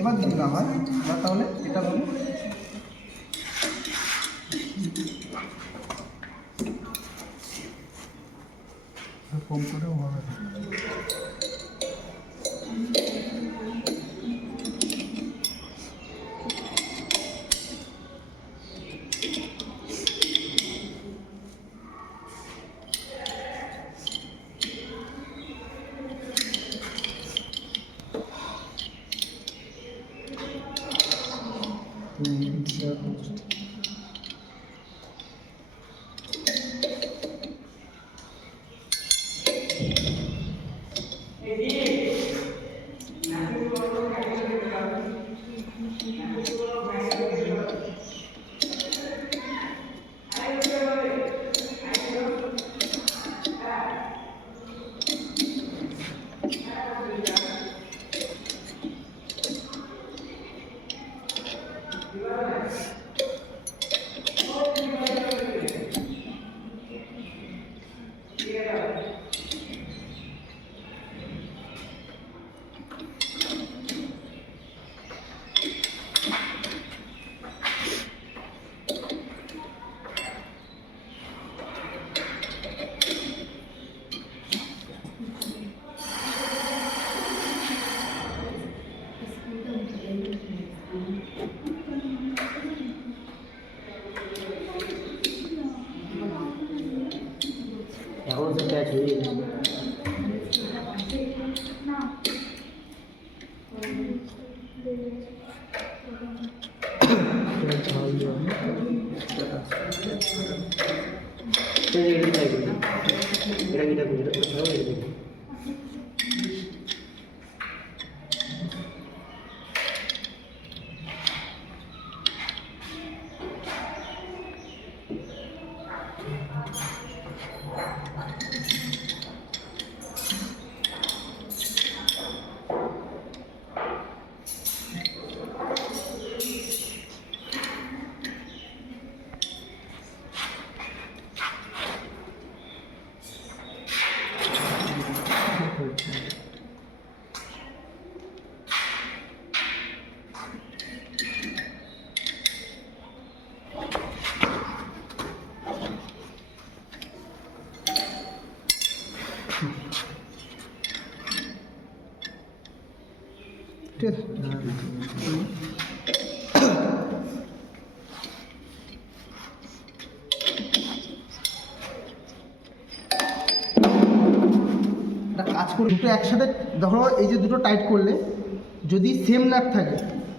এবার যদি না হয় এবার তাহলে এটা বলি কম করেও হবে। এখন তো ক্যাচ হয়ে গেছে। ঠিক আছে কাজ করে দুটো একসাথে ধরো এই যে দুটো টাইট করলে যদি সেম নাট থাকে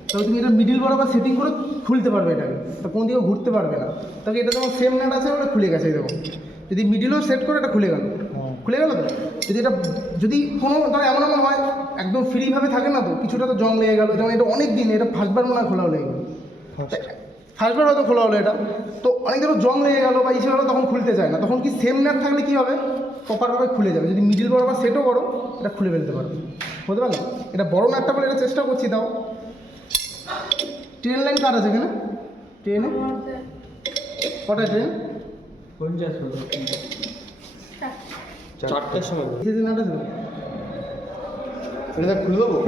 তাহলে তুমি এটা মিডিল বরাবর সেটিং করে খুলতে পারবে এটাকে, তো কোনো দিকেও ঘুরতে পারবে না। তাহলে এটা যেমন সেম নাট আছে ওটা খুলে গেছে দেখো, যদি মিডিলও সেট করে এটা খুলে গেল, খুলে গেল তো। যদি এটা যদি কোনো ধরো এমন এমন হয় একদম ফ্রিভাবে থাকে না, তো কিছুটা তো জং লেগে গেলো, যেমন এটা অনেক দিন, এটা ফার্স্টবার মনে হয় খোলা হলে গেলো, ফার্স্টবার হয়তো খোলা হলো এটা, তো অনেক ধরো জং লেগে গেলো বা ইসে হলো, তখন খুলতে চায় না। তখন কি সেম নাট থাকলে কী হবে, প্রপারভাবে খুলে যাবে। যদি মিডিল বরাবর সেটও করো এটা খুলে ফেলতে পারবে, বুঝতে পারলে। এটা বড় নাটটা বলে এটা চেষ্টা করছি। দাও ট্রেন লাইন কার আছে এখানে, ট্রেনে কটায় ট্রেন? 4টার সময় নাট আছে এটা খুলে দেবো।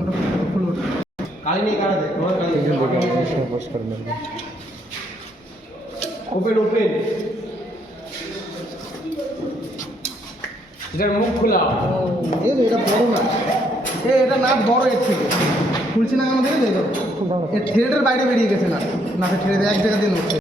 ওটা খুলবো, কালি নেই, কারা দেয় তোমার কালি ওপেন ওপেন, এটার মুখ খোলা। এটা বড় না, এটা নাট বড় এর থেকে, খুলছি না আমাদের। এর থ্রেডের বাইরে বেরিয়ে গেছে নাট, নাটের থ্রেড এক জায়গা দিয়ে নড়ছে।